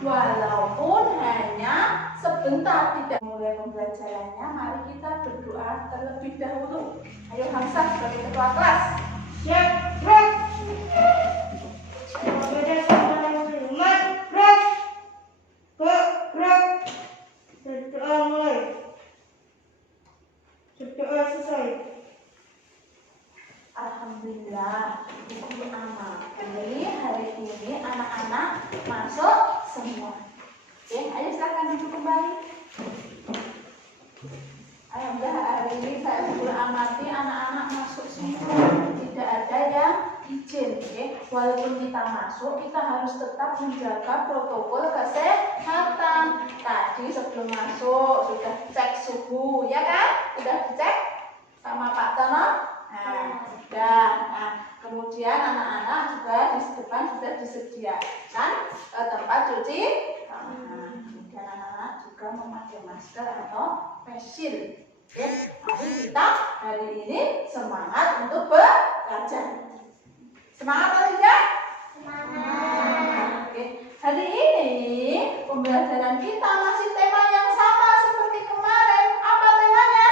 walaupun hanya sebentar. Tidak mulai pembelajarannya, mari kita berdoa terlebih dahulu. Ayo Hamzah sebagai ketua kelas. Siap, gerak. Kepada saudara Sulaiman, gerak. Gerak. Berdoa mulai. Berdoa selesai. Alhamdulillah, Ibu amati hari ini anak-anak masuk semua. Oke, ayo silakan duduk kembali. Alhamdulillah hari ini saya amati anak-anak masuk semua. Tidak ada yang izin. Oke, walaupun kita masuk, kita harus tetap menjaga protokol kesehatan. Tadi sebelum masuk sudah cek suhu, ya kan? Sudah dicek sama Pak Tono. Nah, kemudian anak-anak juga di depan sudah disediakan tempat cuci tangan. Kemudian anak-anak juga memakai masker atau face shield. Oke, mari kita hari ini semangat untuk belajar. Semangat atau tidak? Semangat. Oke, hari ini pembelajaran kita masih tema yang sama seperti kemarin. Apa temanya?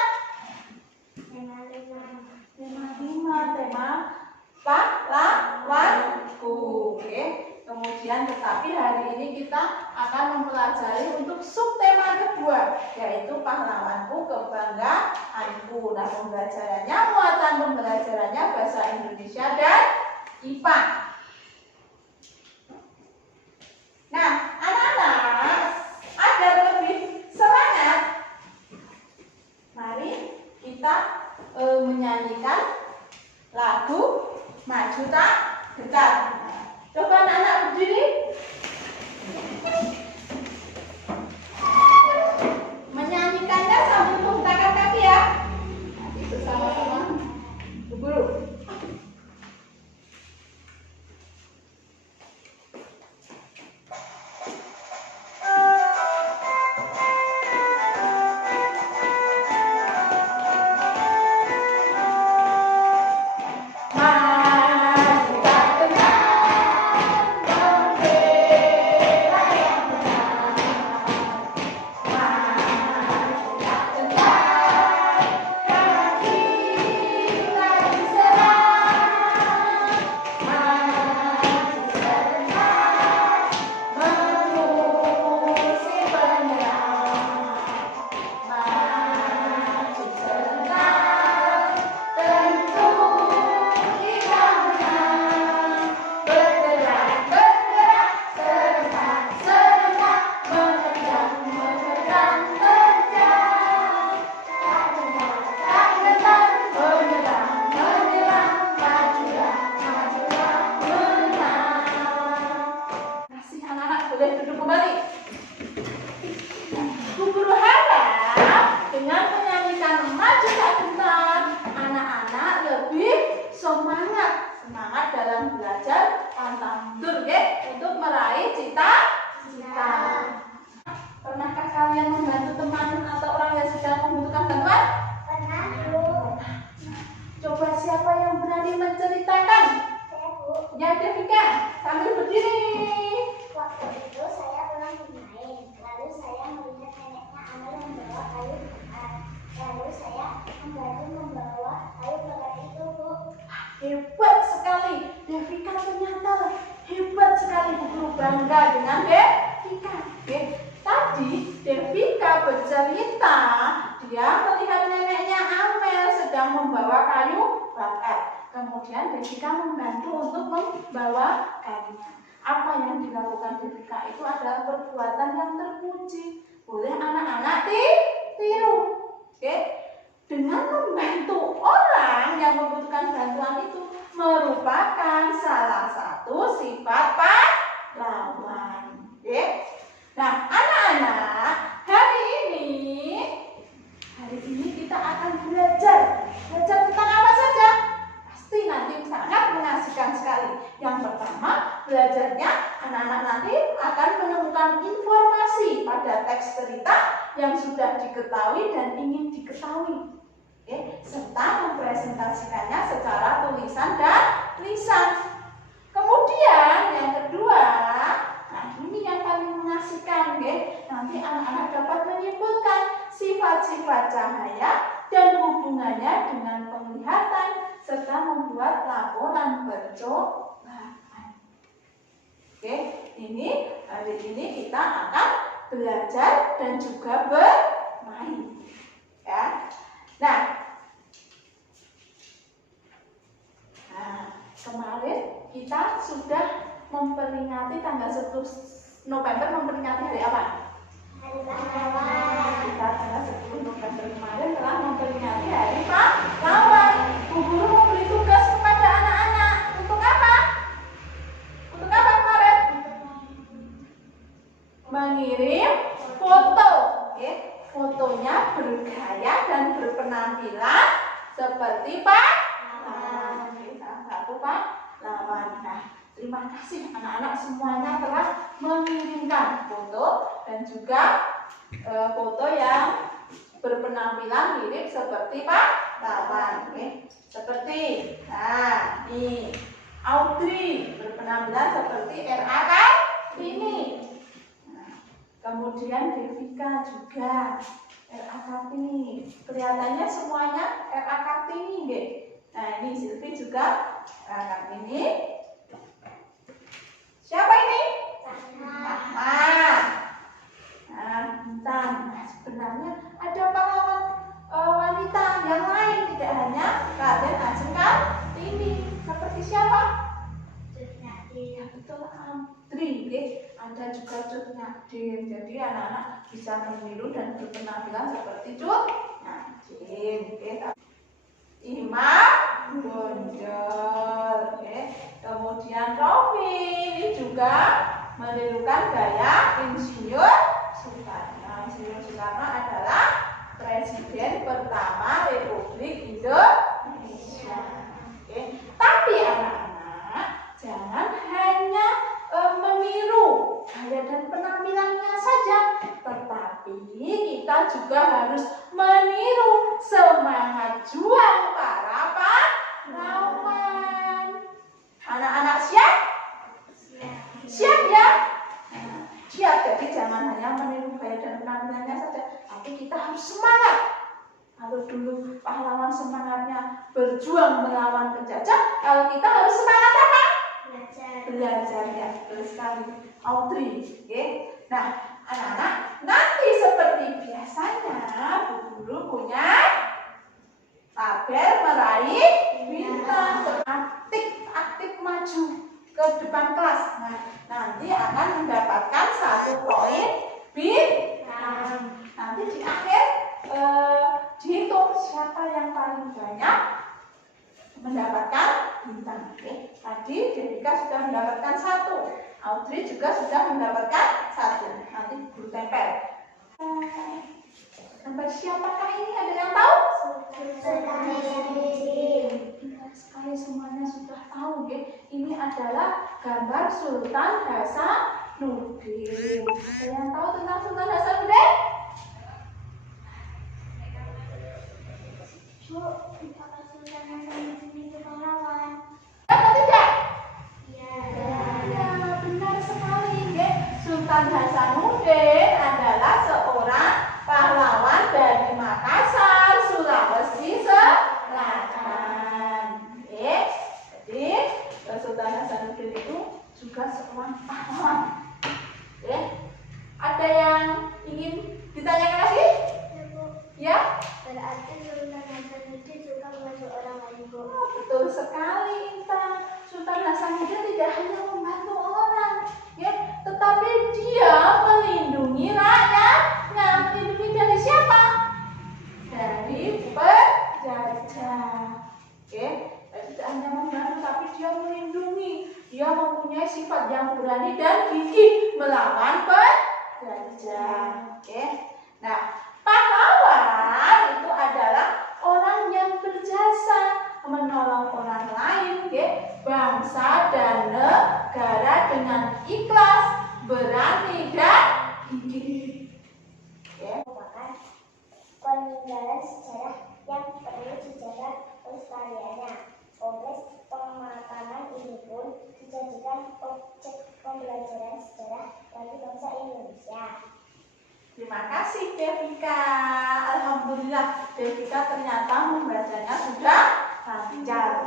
Tema pahlawanku. Oke. Kemudian tetapi hari ini kita akan mempelajari untuk subtema kedua, yaitu pahlawanku kebanggaanku. Nah, pembelajarannya, muatan pembelajarannya bahasa Indonesia dan IPA. Nah, anak-anak, agar lebih semangat, mari kita menyanyikan lagu Maju Tak Gentar. Coba anak-anak berdiri. Menyanyikannya sambil menghentakkan kaki ya. Nanti bersama-sama Bu Guru. Boleh duduk kembali. Bu Guru harap dengan menyanyikan Maju Tak Gentar, anak-anak lebih semangat dalam belajar, pantang mundur ya, untuk meraih cita-cita. Pernahkah kalian membantu teman atau orang yang sedang membutuhkan bantuan? Pernah, Bu. Coba siapa yang berani menceritakan? Saya, Bu. Ya, Devika, sambil berdiri. Waktu itu saya pulang bermain, lalu saya melihat neneknya Amel membawa kayu bakar. Lalu saya membantu membawa kayu bakar itu, Bu. Hebat sekali, Devika ternyata hebat sekali. Bu Guru bangga dengan Devika. Tadi Devika bercerita dia melihat neneknya Amel sedang membawa kayu bakar. Kemudian Devika membantu untuk membawa kayunya. Apa yang dilakukan Devika itu adalah perbuatan yang terpuji. Boleh anak-anak tiru. Oke? Dengan membantu orang yang membutuhkan bantuan itu merupakan salah satu sifat pahlawan. Oke? Nah, anak-anak, hari ini kita akan belajar tentang apa saja? Pasti nanti sangat mengasihkan sekali. Yang pertama, belajarnya anak-anak nanti akan menemukan informasi pada teks cerita yang sudah diketahui dan ingin diketahui. Serta mempresentasikannya secara tulisan dan lisan. Kemudian yang kedua, nah ini yang paling mengasihkan. sifat-sifat cahaya dan hubungannya dengan penglihatan serta membuat laporan percobaan. Oke, hari ini kita akan belajar dan juga bermain. Ya. Nah, kemarin kita sudah memperingati tanggal 10 November memperingati hari apa? Hari Pahlawan. Kita tanggal 10 November kemarin telah memperingati hari pahlawan. Bu Guru memberi tugas kepada anak-anak untuk apa? Untuk apa kemarin? Mengirim foto. Oke, fotonya bergaya dan berpenampilan seperti pahlawan. Oke, salah satu pahlawan. Nah, terima kasih anak-anak semuanya telah mengirimkan foto dan juga foto yang berpenampilan mirip seperti pahlawan. Oke, seperti ini Audrey berpenampilan seperti RA Kartini. Kemudian Devika juga RA Kartini. Kelihatannya semuanya RA Kartini, deh. Nah, ini Silvi juga RA Kartini. Siapa ini? Rahmat. Nah, Intan. Nah, sebenarnya ada pahlawan wanita yang lain, tidak hanya Raden Ajeng Kartini. Seperti siapa? Ya, betul, Amdri. Ada juga Cut Nyadim. Jadi anak-anak bisa meniru dan berpenampilan seperti Cut Nyadim. Imam Bonjol. Kemudian Rofi ini juga menirukan gaya Insinyur Soekarno. Insinyur Soekarno adalah Presiden pertama Republik Indonesia. Tapi anak-anak jangan hanya meniru gaya dan penampilannya saja, tetapi kita juga harus meniru semangat juang para pahlawan. Anak-anak siap? Siap ya? Siap, jadi jangan hanya meniru gaya dan penampilannya saja, tapi kita harus semangat. Kalau dulu pahlawan semangatnya berjuang melawan penjajah, kalau kita harus semangat apa? Belajar, ya, betul sekali. Audrey, Nah, anak-anak, nanti seperti biasanya Bu Guru punya tabel meraih bintang. Aktif maju ke depan kelas. Nah, nanti akan mendapatkan 1 poin bintang. Nanti di akhir dihitung siapa yang paling banyak mendapatkan bintang. Tadi Devika sudah mendapatkan 1, Audrey juga sudah mendapatkan 1. Nanti guru tempel. Gambar siapakah ini? Ada yang tahu? Benar sekali, semuanya sudah tahu. Ini adalah gambar Sultan Hasanuddin. Ada yang tahu tentang Sultan Hasanuddin? Bu, apakah Sultan Hasanuddin itu pahlawan? Atau tidak? Iya. Ya, benar sekali. Sultan Hasanuddin adalah seorang pahlawan dari Makassar, Sulawesi Selatan. Jadi Sultan Hasanuddin itu juga seorang pahlawan. Ada yang ingin ditanyakan lagi? Ya? Berarti Sultan Hasanuddin juga membantu orang lain, Bu. Betul sekali, Intan. Sultan Hasanuddin tidak hanya membantu orang, tetapi dia melindungi rakyatnya. Melindungi dari siapa? Dari penjajah. Tidak hanya membantu, tapi dia melindungi. Dia mempunyai sifat yang berani dan gigih melawan penjajah. Nah, pahlawan itu adalah orang yang berjasa menolong orang lain, bangsa dan negara dengan ikhlas, berani dan gigih. Merupakan peninggalan sejarah yang perlu dijaga pelestariannya. Kompleks pemakaman ini pun dijadikan objek pembelajaran sejarah bagi bangsa Indonesia. Terima kasih, Devika. alhamdulillah Devika ternyata membacanya sudah lancar.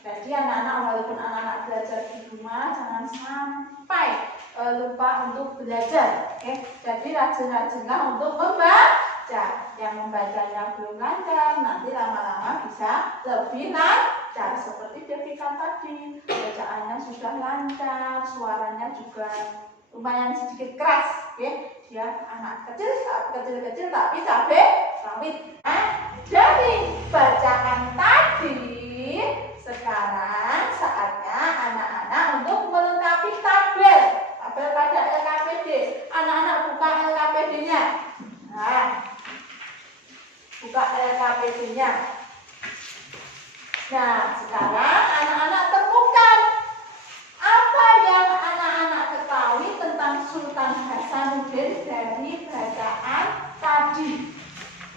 Jadi anak-anak, walaupun anak-anak belajar di rumah, jangan sampai lupa untuk belajar. Jadi rajin-rajinlah untuk membaca. Yang membacanya belum lancar, nanti lama-lama bisa lebih lancar. Seperti Devika tadi, bacaannya sudah lancar, suaranya juga lumayan sedikit keras. Dia anak kecil tapi cabai rawit. Dari bacaan tadi, sekarang saatnya anak-anak untuk melengkapi tabel pada LKPD. Anak-anak buka LKPD-nya. Nah, buka LKPD-nya. Nah, sekarang anak-anak temukan apa yang anak-anak ketahui tentang Sultan Hasanuddin dari bacaan tadi.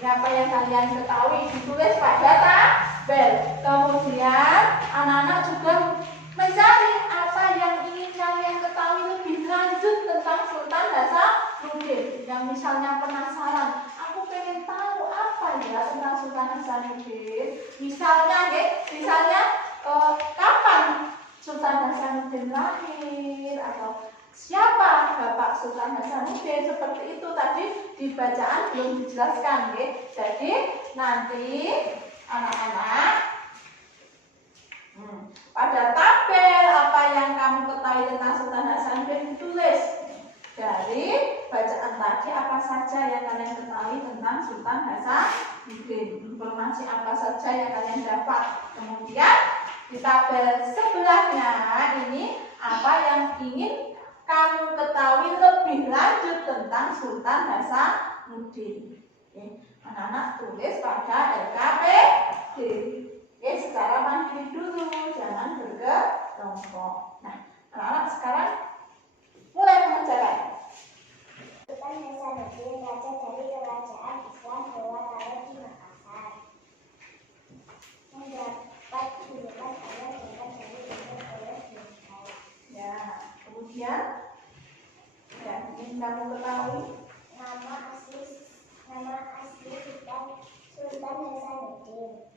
Apa yang kalian ketahui ditulis pada tabel. Kemudian anak-anak juga mencari apa yang ingin kalian ketahui lebih lanjut tentang Sultan Hasanuddin. Yang misalnya penasaran, aku pengen tahu apa ya tentang Sultan Hasanuddin. Misalnya kapan Sultan Hasanuddin lahir, atau siapa Bapak Sultan Hasanuddin, seperti itu tadi di bacaan belum dijelaskan. Jadi nanti anak-anak pada tabel apa yang kamu ketahui tentang Sultan Hasanuddin ditulis. Dari bacaan tadi apa saja yang kalian ketahui tentang Sultan Hasanuddin, informasi apa saja yang kalian dapat. Kemudian di tabel sebelahnya ini apa yang ingin kamu ketahui lebih lanjut tentang Sultan Hasanuddin. Anak-anak tulis pada LKPD. Secara mandiri dulu, jangan berkelompok. Nah, anak-anak sekarang mulai mengerjakan. Sultan Hasanuddin, raja dari kerajaan Islam Dewa Taro di Makassar, mendapat julukan ayah jabat dari Timur oleh Devika. Ya, kemudian ingin kamu ketahui Nama asli Sultan Hasanuddin.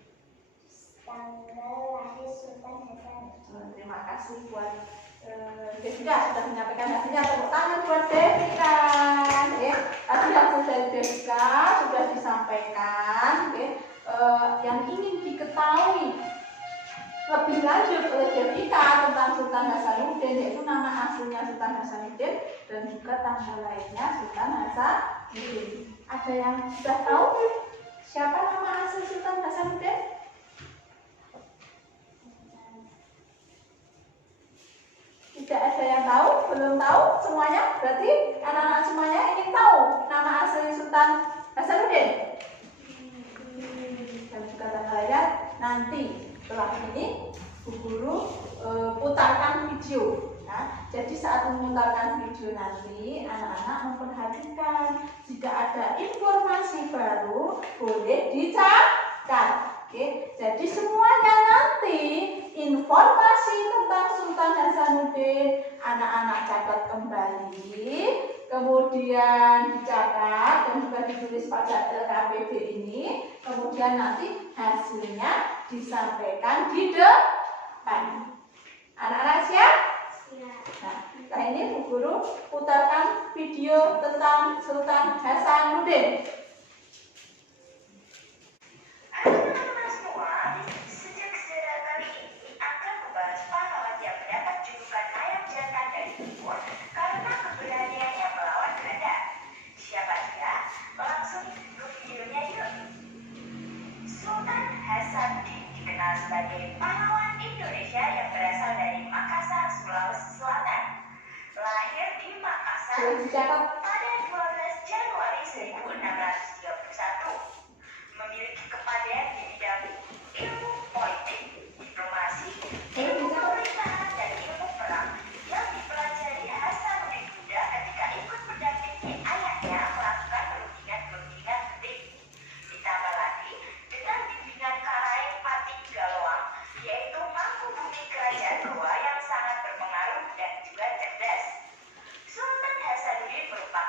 Tanggal lahir Sultan Hasanuddin. Terima kasih buat Devika sudah menyampaikan hasilnya. Tepuk tangan buat Devika. Tadi hasil dari Devika sudah disampaikan. Yang ingin diketahui lebih lanjut oleh Devika tentang Sultan Hasanuddin, yaitu nama aslinya Sultan Hasanuddin dan juga tanggal lahirnya Sultan Hasanuddin. Ada yang sudah tahu siapa nama asli Sultan Hasanuddin? Tidak ada yang tahu? Belum tahu semuanya? Berarti anak-anak semuanya ingin tahu nama asli Sultan Hasanuddin dan juga tanggal lahirnya. Nanti setelah ini Bu Guru putarkan video. Jadi saat memutarkan video nanti anak-anak memperhatikan jika ada informasi baru boleh dicatat. Jadi semuanya nanti informasi tentang Sultan Hasanuddin anak-anak catat kembali, kemudian dicatat dan juga ditulis pada LKPD ini, kemudian nanti hasilnya disampaikan di depan. Anak-anak siap? Nah, setelah ini Bu Guru putarkan video tentang Sultan Hasanuddin. Teman-teman semua, sejak sejarah kali ini akan membahas pahlawan yang mendapat julukan ayam jantan dari timur karena keberaniannya melawan Belanda. Siapa dia? Langsung ke videonya yuk. Sultan Hasanuddin dikenal sebagai pahlawan Indonesia yang berasal dari Makassar, Sulawesi Selatan. Lahir di Makassar pada 12 Januari 1631. Memiliki kepastian di bidang ilmu politik, diplomasi, ilmu pemerintahan, dan ilmu perang yang dipelajari Hasanuddin muda ketika ikut mendampingi ayahnya melakukan perundingan-perundingan penting. Ditambah lagi dengan bimbingan Karaeng Patih Galoang, yaitu mampu bumi kerajaan Goa yang sangat berpengaruh dan juga cerdas. Sultan Hasanuddin merupakan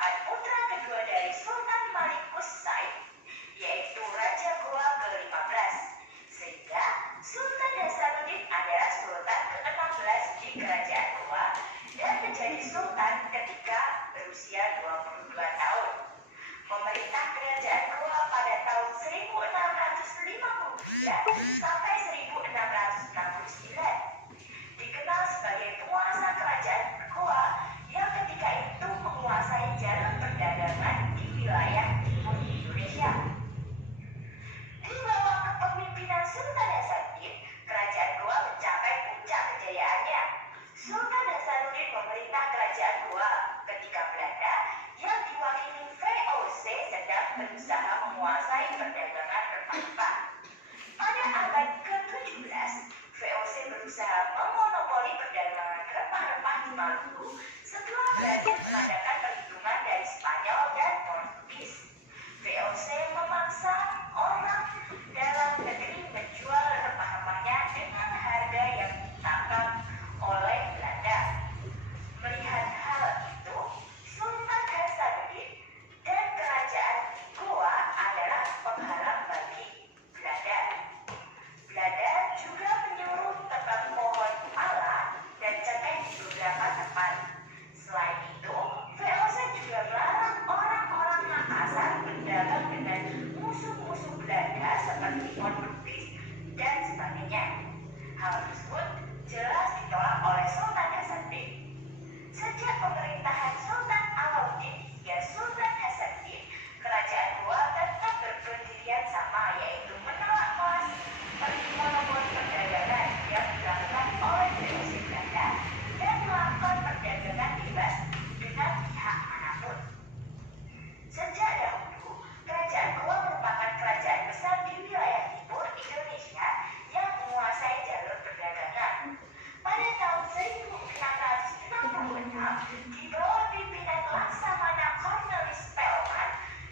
menguasai perdagangan rempah-rempah. Pada abad ke-17, VOC berusaha memonopoli perdagangan rempah-rempah di Maluku setelah berhasil mengadakan perhitungan dari Spanyol dan Portugis. VOC memaksa orang dalam negeri menjual rempah-rempahnya dengan harga yang ditangkap oleh Belanda. Melihat hal itu, Sultan Hasanuddin dan kerajaan Goa adalah penghalang bagi Belanda. Belanda juga menyuruh tebang pohon pala dan cakai di beberapa tempat. Selain itu, VOC juga melarang orang-orang Makassar berdagang dengan musuh-musuh Belanda seperti Portugis dan sebagainya. Hal tersebut jelas ditolak oleh Sultan Hasanuddin. Sejak pemerintahan Sultan Alauddin hingga Sultan Hasanuddin, kerajaan Goa tetap berpendirian sama, yaitu menolak kelas monopoli perdagangan yang dilakukan oleh VOC Belanda dan melakukan perdagangan bebas dengan pihak manapun. Sejak dahulu, kerajaan Goa merupakan kerajaan besar di wilayah timur Indonesia yang menguasai jalur perdagangan. Pada tahun 1666, di bawah pimpinan Laksamana Cornelis Pelman,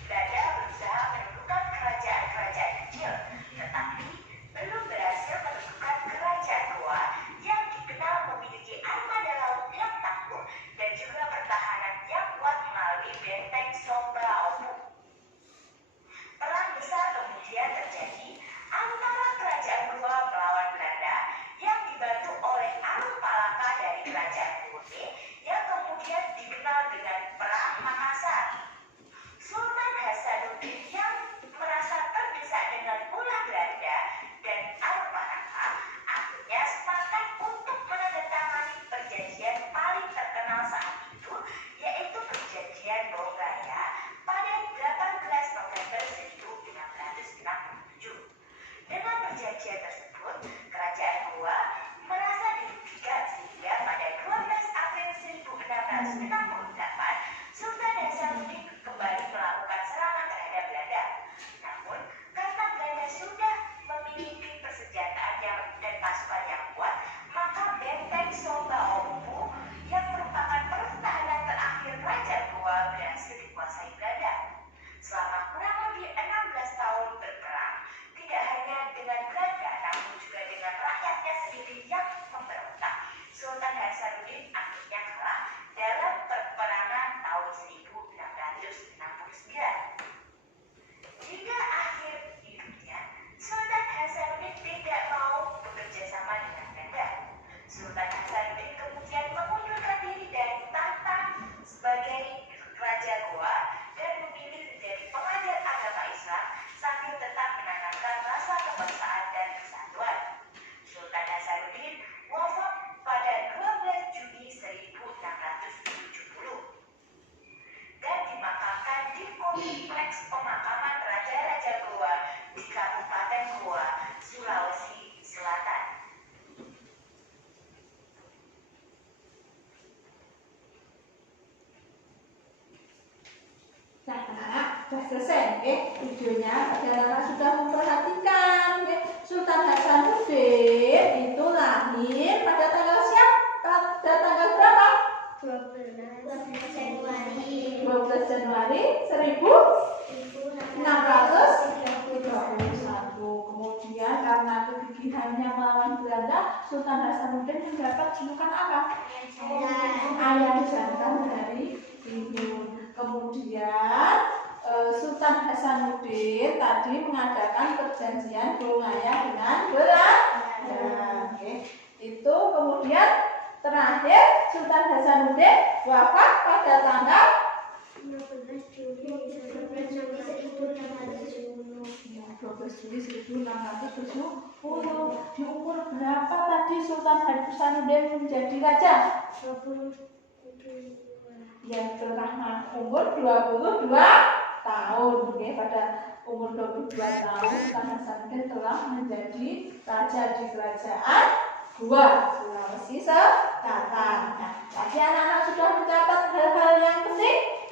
Belanda berusaha menundukkan kerajaan-kerajaan kecil, tetapi belum berhasil menundukkan kerajaan Goa yang dikenal memiliki armada laut yang tangguh dan juga pertahanan yang kuat melalui benteng Sombaombo. Perang besar kemudian terjadi antara kerajaan Goa melawan Belanda yang dibantu oleh Arum Palaka dari kerajaan Bone yang kemudian dikenal dengan Perang Makassar. Sultan Hasanuddin yang merasa terdesak dengan ulah Belanda dan Arum Palaka akhirnya sepakat untuk menandatangani perjanjian paling terkenal saat itu, yaitu Perjanjian Bonggaya pada 18 November 1667. Dengan perjanjian tersebut, kerajaan Goa merasa dirugikan sehingga pada 12 April 1668, Sultan Hasanuddin kembali melakukan serangan terhadap Belanda. Namun, karena Belanda sudah memiliki persenjataan dan pasukan yang kuat, maka benteng Sombaombo yang merupakan pertahanan terakhir kerajaan Goa berhasil dikuasai Belanda. Selama kurang lebih 16 tahun berperang, tidak hanya dengan Belanda, namun juga dengan rakyatnya sendiri yang memberontak, Sultan Hasanuddin akhirnya kalah dalam peperangan tahun 1669. Hingga akhir hidupnya, Sultan Hasanuddin tidak mau bekerja sama dengan Belanda. Sultan Hasanuddin kemudian mengundurkan diri dari tahta sebagai Raja Goa dan memilih menjadi pengajar agama Islam sambil tetap menanamkan rasa kebangsaan dan kesatuan. Sultan Hasanuddin wafat pada 12 Juni 1670 dan dimakamkan di Kompleks Pemakaman Raja-Raja Goa di Kabupaten Goa, Sulawesi Selatan. Nah, sudah selesai, videonya. Anak-anak sudah memperhatikan, Sultan Hasanuddin itu lahir pada tanggal pada tanggal berapa? 12 Januari 12 Januari 1631. Kemudian karena kegigihannya melawan Belanda, Sultan Hasanuddin mendapat julukan apa? Ayah jantan dari timur. Kemudian Sultan Hasanuddin tadi mengadakan perjanjian Bonggaya dengan Belanda. Itu kemudian terakhir Sultan Hasanuddin wafat pada tanggal 12 Juli 1670. 12 Juli 1670. Di umur berapa tadi Sultan Hasanuddin menjadi raja? 22. Yang telah umur 22 tahun. Pada umur 22 tahun Sultan Hasanuddin telah menjadi raja di kerajaan Goa, Sulawesi Selatan. Nah, tadi anak-anak sudah mencatat hal-hal yang penting?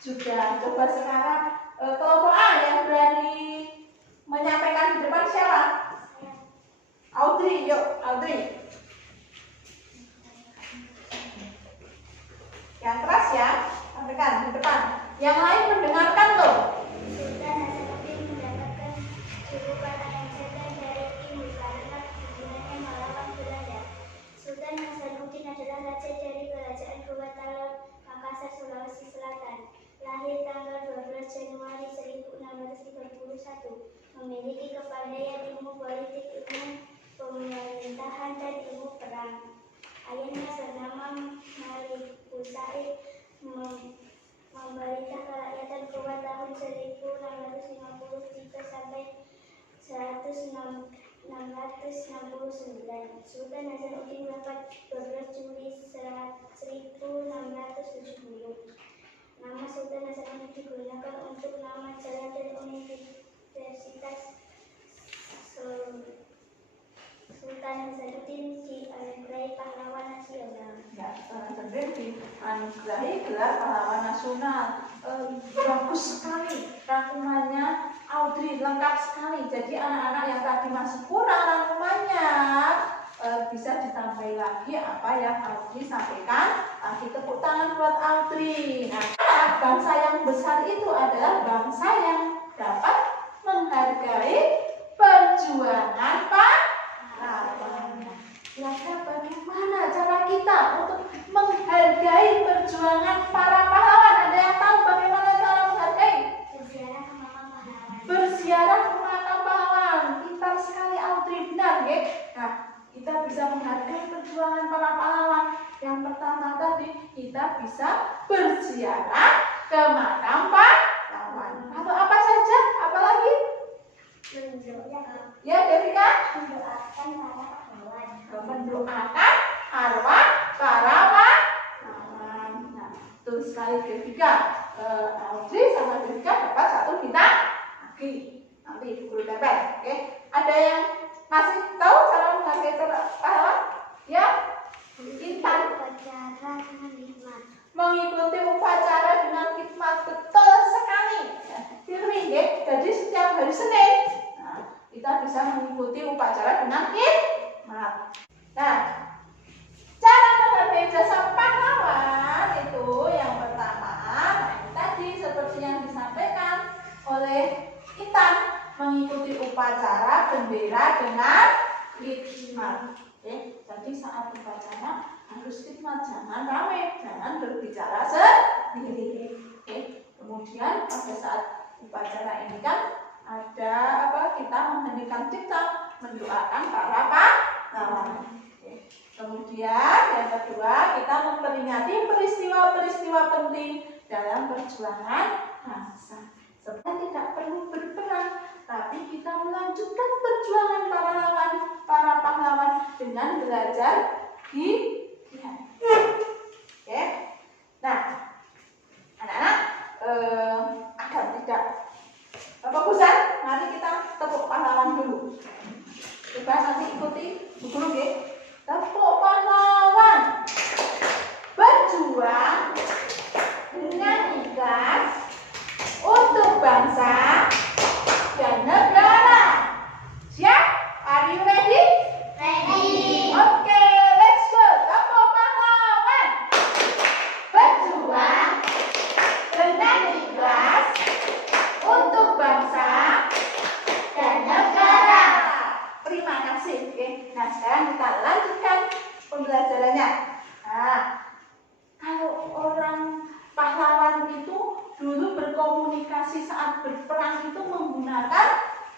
Sudah. Coba sekarang kelompok A yang berani menyampaikan di depan siapa? Audrey, yuk Audrey. Yang keras ya, sampaikan di depan. Yang lain mendengarkan loh. Sultan Hasanuddin mendapatkan julukan ayam setan dari ibu karena hubungannya melawan Belanda. Sultan Hasanuddin adalah raja dari Kerajaan Gorontalo, Makassar, Sulawesi Selatan. Lahir tanggal 12 Januari 1631. Memiliki kepandaian ilmu politik, ilmu pemerintahan, dan ilmu perang. Ayahnya bernama Malik Said memerintah kerakyatan Kuwait tahun 1653 sampai 1669. Sultan Hasanuddin wafat 12 Juli 1670. Nama Sultan Hasanuddin digunakan untuk nama jalan dan universitas. Sultan Hasanuddin dianugerahi pahlawan nasional. Ya, Hasanuddin dianugerahi gelar pahlawan nasional. Bagus sekali rangkumannya Audrey, lengkap sekali. Jadi anak-anak yang tadi masih kurang rangkumannya bisa ditambahi lagi apa yang Audrey sampaikan. Lagi tepuk tangan buat Audrey. Nah, bangsa yang besar itu adalah bangsa yang dapat menghargai perjuangan pahlawan. Kira-kira bagaimana cara kita untuk menghargai perjuangan para pahlawan? Ada yang tahu bagaimana cara menghargai? Berziarah ke makam pahlawan. Berziarah ke makam pahlawan. Pintar sekali Audrey, benar ya? Nah, kita bisa menghargai perjuangan para pahlawan. Yang pertama tadi, kita bisa berziarah ke makam pahlawan. Lalu apa saja? Apa lagi? Ya, Devika? Mendoakan para pahlawan. Mendoakan arwah para pahlawan. Nah, betul sekali Devika. Audrey sama Devika dapat 1 bintang lagi. Nanti guru tempel. Oke. Ada yang masih tahu cara menghargai pahlawan? Ya? Intan. Upacara dengan hikmat. Mengikuti upacara dengan hikmat, betul sekali. Ya, Firly, ya. Jadi setiap hari Senin kita bisa mengikuti upacara dengan hikmat. Nah, cara menghargai jasa pahlawan itu yang pertama, tadi seperti yang disampaikan oleh Intan, mengikuti upacara bendera dengan hikmat. Jadi saat upacara harus hikmat, jangan ramai, jangan berbicara sendiri. Kemudian pada saat upacara ini kan ada kita mengheningkan cipta, mendoakan para pahlawan. Kemudian yang kedua, kita memperingati peristiwa-peristiwa penting dalam perjuangan bangsa. Sebenarnya tidak perlu berperang, tapi kita melanjutkan perjuangan para pahlawan dengan belajar jihad. Oke. Nah, anak-anak agar tidak bosan, mari kita tepuk pahlawan dulu. Coba nanti ikuti Bu Guru ya. Tepuk pahlawan. Berjuang dengan ikhlas untuk bangsa dan negara. Siap? Are you ready? Ready. Oke, let's go. Tepuk pahlawan. Berjuang dengan ikhlas untuk bangsa dan negara. Terima kasih. Oke. Nah, sekarang kita lanjutkan pembelajarannya. Nah, kalau orang pahlawan itu dulu berkomunikasi saat berperang itu menggunakan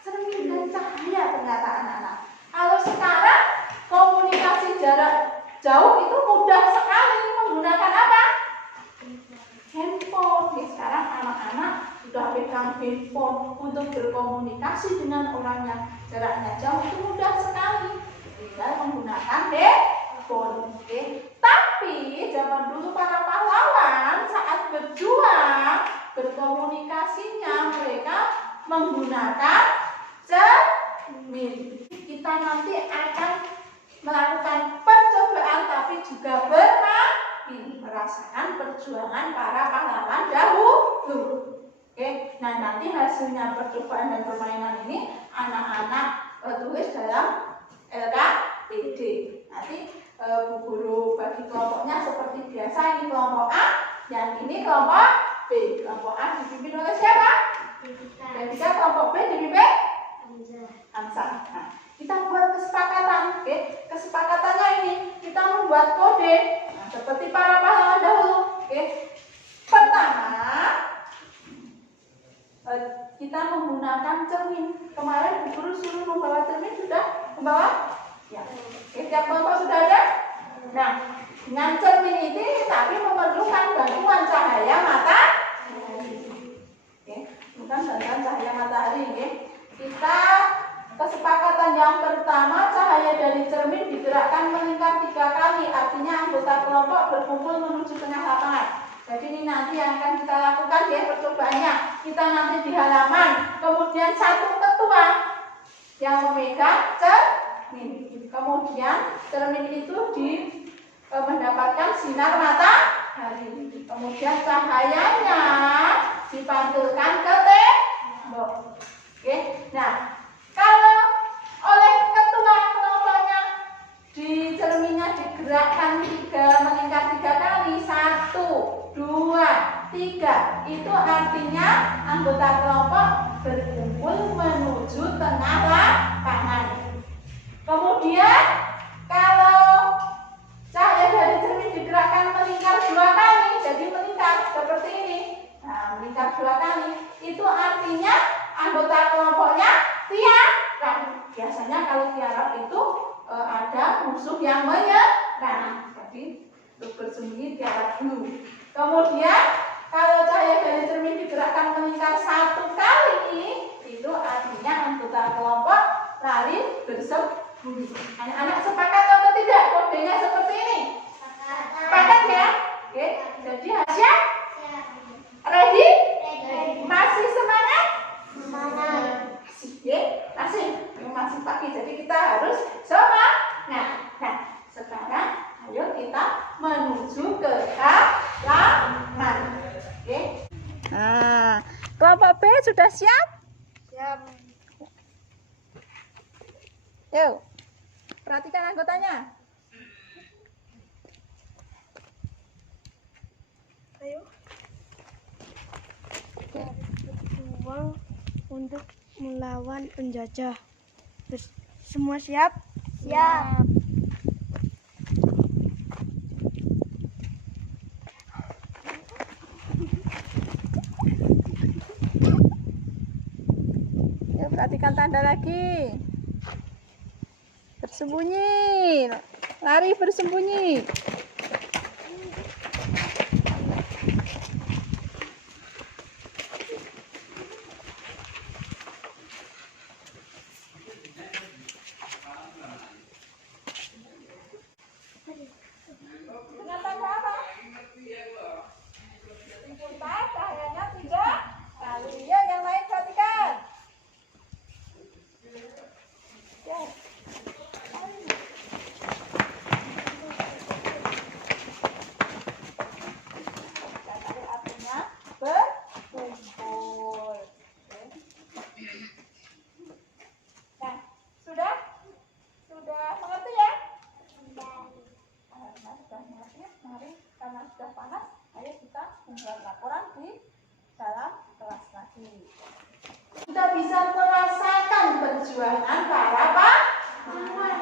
cermin dan cahaya, ternyata anak-anak. Kalau sekarang komunikasi jarak jauh itu mudah sekali, menggunakan apa? Handphone. Ya, sekarang anak-anak sudah pegang handphone untuk berkomunikasi dengan orang yang jaraknya jauh itu mudah sekali. Tinggal menggunakan handphone. Tapi zaman dulu para pahlawan saat berjuang berkomunikasinya mereka menggunakan cermin. Kita nanti akan melakukan percobaan tapi juga merasakan perjuangan para pahlawan dahulu. Oke, nah nanti hasilnya percobaan dan permainan ini anak-anak tulis dalam LKPD. Nanti Bu Guru bagi kelompoknya seperti biasa, ini kelompok A, yang ini kelompok B. Kelompok A dipimpin oleh siapa? Devika. Kelompok B dipimpin Hamzah. Nah, kita buat kesepakatan. Oke, kesepakatannya ini kita membuat kode. Nah, seperti para pahlawan dahulu. Oke, pertama kita menggunakan cermin. Kemarin Bu Guru suruh membawa cermin, sudah membawa? Ya. Oke, tiap kelompok sudah ada? Nah, dengan cermin ini tapi memerlukan bantuan cahaya matahari. Oke, bukan bantuan cahaya matahari. Oke. Kita kesepakatan yang pertama, cahaya dari cermin digerakkan melingkar 3 kali. Artinya anggota kelompok berkumpul menuju tengah lapangan. Jadi ini nanti yang akan kita lakukan ya percobaannya. Kita nanti di halaman. Kemudian satu ketua yang memegang cermin. Kemudian cermin itu mendapatkan sinar matahari. Kemudian cahayanya dipantulkan ke tembok. Oke. Nah, kalau oleh ketua kelompoknya di cerminnya digerakkan melingkar 3 kali, 1, 2, 3, itu artinya anggota kelompok berkumpul menuju tengah lapangan. Kemudian kalau cahaya dari cermin digerakkan melingkar 2 kali, jadi melingkar seperti ini. Nah, melingkar 2 kali, itu artinya anggota kelompoknya tiarap. Biasanya kalau tiarap itu ada musuh yang menyerang. Jadi untuk bersembunyi tiarap dulu. Kemudian kalau cahaya dari cermin digerakkan melingkar 1 kali, itu artinya anggota kelompok lari bersembunyi. Anak-anak sepakat atau tidak? Kodenya seperti ini. Sepakat ya? Oke. Jadi siap? Ready? Masih semangat? Masih, ya? Masih pagi. Jadi kita harus semangat. Nah, sekarang ayo kita menuju ke halaman. Oke. Nah, kelompok B sudah siap? Siap. Yuk, perhatikan anggotanya. Ayo. Berjuang untuk melawan penjajah. Terus, semua siap? Siap. Yuk, perhatikan tanda lagi. Bersembunyi, lari bersembunyi. Dengan tanda apa? Simpulan cahayanya 3 kali. Ya, yang lain perhatikan. Ya. Artinya berkumpul. Nah, sudah mengerti ya? Karena sudah mengerti, mari karena sudah panas, ayo kita membuat laporan di dalam kelas lagi. Kita bisa merasakan perjuangan para pahlawan.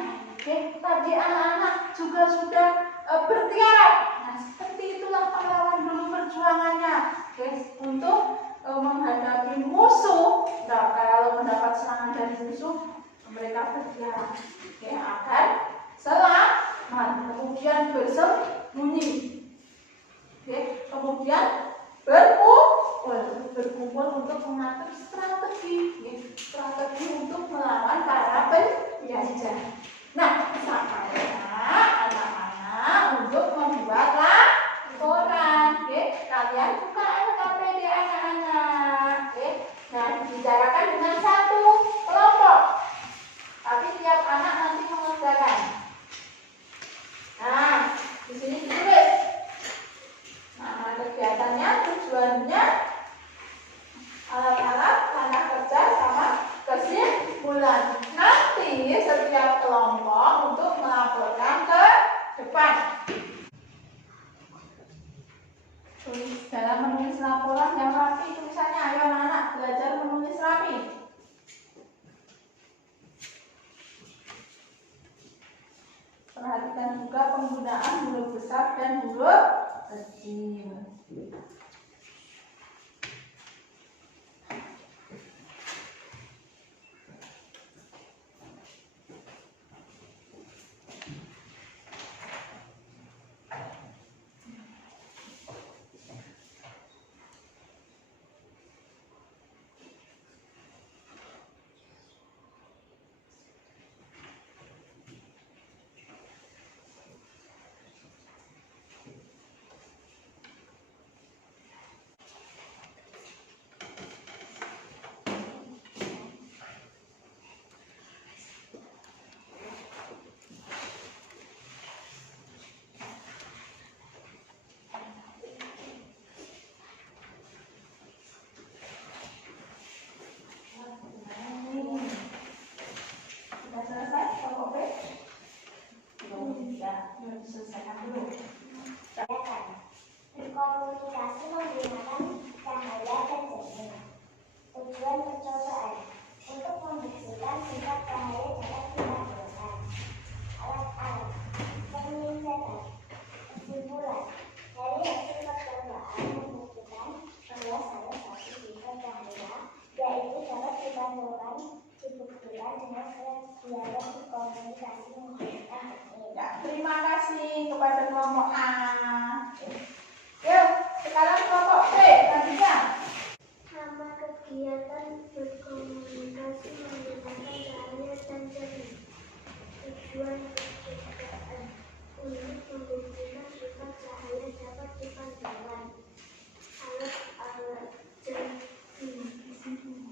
Tadi anak-anak juga sudah bertiarap. Nah, seperti itulah pahlawan dulu perjuangannya, untuk menghadapi musuh. Nah, kalau mendapat serangan dari musuh, mereka bertiarap, agar selamat. Kemudian bersembunyi. Kemudian berkumpul untuk mengatur strategi untuk melawan para penjajah. Nah, saatnya anak-anak untuk membuat laporan. Kalian buka LKPD anak-anak. Nah, dibicarakan dengan satu kelompok, tapi tiap anak nanti mengerjakan. Nah, di sini ditulis. Nah, kegiatannya, tujuannya menulis laporan yang rapi tulisannya. Ayo anak-anak belajar menulis rapi. Perhatikan juga penggunaan huruf besar dan huruf kecil. Berkomunikasi menggunakan cahaya dan jernih. Tujuan percobaan untuk membuktikan sifat cahaya dapat ditampilkan. Alat-alat penelitian. Kesimpulan dari hasil percobaan membuktikan bahwa salah satu sifat cahaya yaitu dapat dibuktikan dengan dialog komunikasi menggunakan teknik. Ya, terima kasih kepada kelompok A. Yuk, sekarang kelompok B tadinya. Nama kegiatan berkomunikasi menggunakan cahaya dan jernih. Tujuan percobaan untuk membuktikan sifat cahaya dapat dipantulkan. Alat-alat jernih.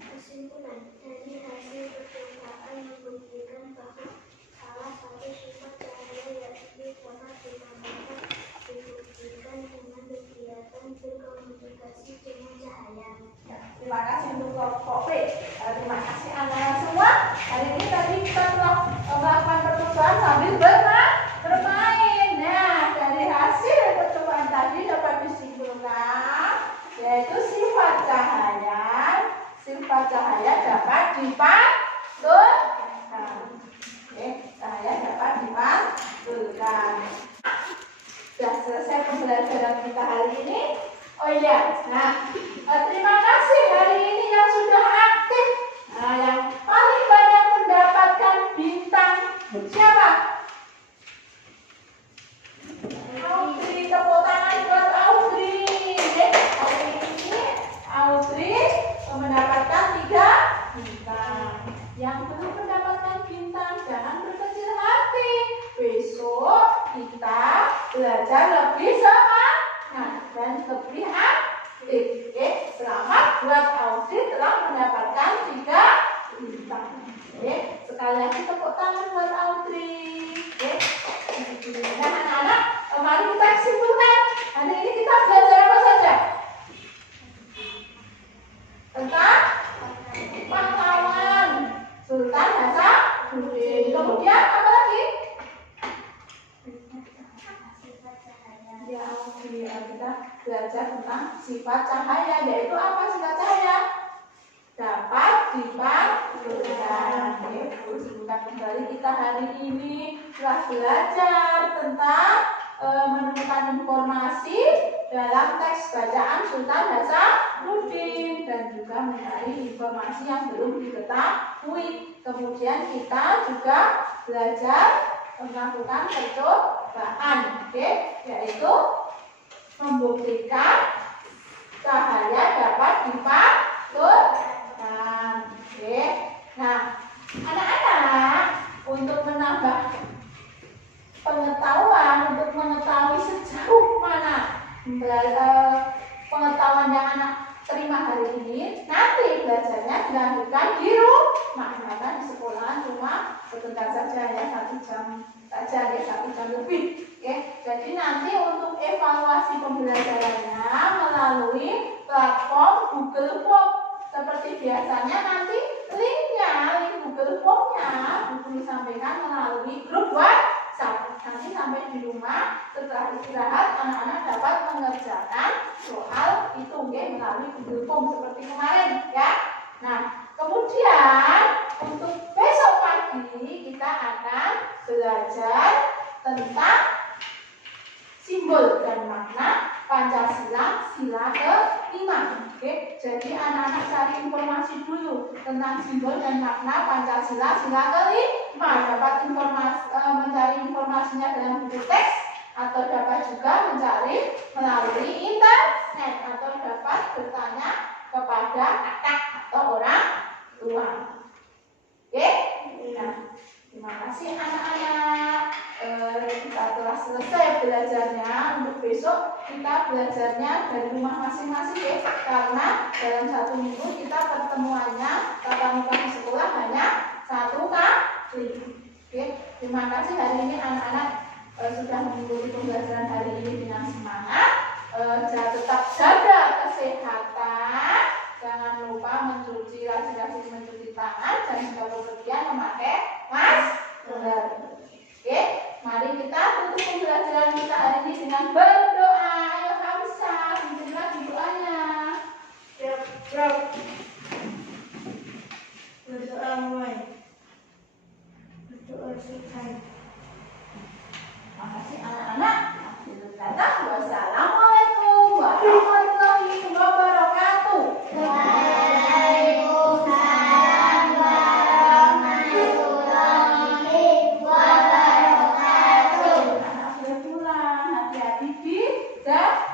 Kesimpulan dari hasil percobaan membuktikan bahwa salah satu sifat cahaya yaitu dapat dibuktikan dengan kegiatan berkomunikasi dengan cahaya. Ya, terima kasih untuk kelompok B. Terima kasih anak-anak semua. Hari ini tadi kita telah melakukan percobaan sambil bermain. Nah, dari hasil percobaan tadi dapat disimpulkan yaitu sifat cahaya dapat dipantulkan. Oke, cahaya dapat dipantulkan. Sudah selesai pembelajaran kita hari ini. Oh iya, nah terima kasih hari ini yang sudah aktif. Nah, yang paling banyak mendapatkan bintang siapa? Audrey, tepuk tangan buat Audrey. Hari ini Audrey mendapatkan 3 bintang. Yang belum mendapatkan bintang jangan berkecil hati. Besok kita belajar lebih semangat dan lebih aktif. Oke, selamat buat Audrey telah mendapatkan 3 bintang. Oke, sekali lagi tepuk tangan buat Audrey. Oke, nah anak-anak, mari kita simpulkan. Hari ini kita belajar apa saja? Tentang pahlawan Sultan Hasanuddin. Kemudian apa lagi? Ya, kita belajar tentang sifat cahaya, yaitu apa sifat cahaya? Dapat dipantulkan. Sebutkan kembali kita hari ini telah belajar tentang menemukan informasi dalam teks bacaan Sultan Hasanuddin dan juga mencari informasi yang belum diketahui. Kemudian kita juga belajar melakukan percobaan, yaitu membuktikan cahaya dapat dipantulkan. Nah, anak-anak, untuk menambah pengetahuan, untuk mengetahui sejauh mana pengetahuan yang anak terima hari ini, nanti belajarnya dilanjutkan di rumah, karena di sekolahan cuma sebentar saja ya, 1 jam saja ya, 1 jam lebih. Jadi nanti untuk evaluasi pembelajarannya melalui platform Google Form. Seperti biasanya nanti link Google Form-nya Guru sampaikan melalui grup WhatsApp. Nanti sampai di rumah setelah istirahat anak-anak dapat mengerjakan soal itu melalui Google Form seperti kemarin ya. Nah, kemudian untuk besok pagi kita akan belajar tentang simbol dan makna Pancasila sila ke-5. Oke, jadi anak-anak cari informasi dulu tentang simbol dan makna Pancasila sila ke-5. Dapat mencari informasinya dalam buku teks atau dapat juga mencari melalui internet atau dapat bertanya kepada kakak atau orang tua. Oke, nah, terima kasih anak-anak. Kita telah selesai belajarnya. Untuk besok kita belajarnya dari rumah masing-masing ya, karena dalam 1 minggu kita pertemuannya tatap muka di sekolah hanya 1 kali. Oke, terima kasih hari ini anak-anak sudah mengikuti pembelajaran hari ini dengan semangat. Tetap jaga kesehatan, jangan lupa rajin-rajin mencuci tangan dan jika bepergian memakai masker. Oke, mari kita tutup pembelajaran kita hari ini dengan berdoa. Ayo Hamzah, pimpin lagi doanya. Berdoa mulai. Berdoa selesai. Terima kasih anak-anak. Wassalamualaikum warahmatullahi wabarakatuh. Waalaikumsalam warahmatullahi wabarakatuh. Anak boleh pulang, hati-hati di jalan.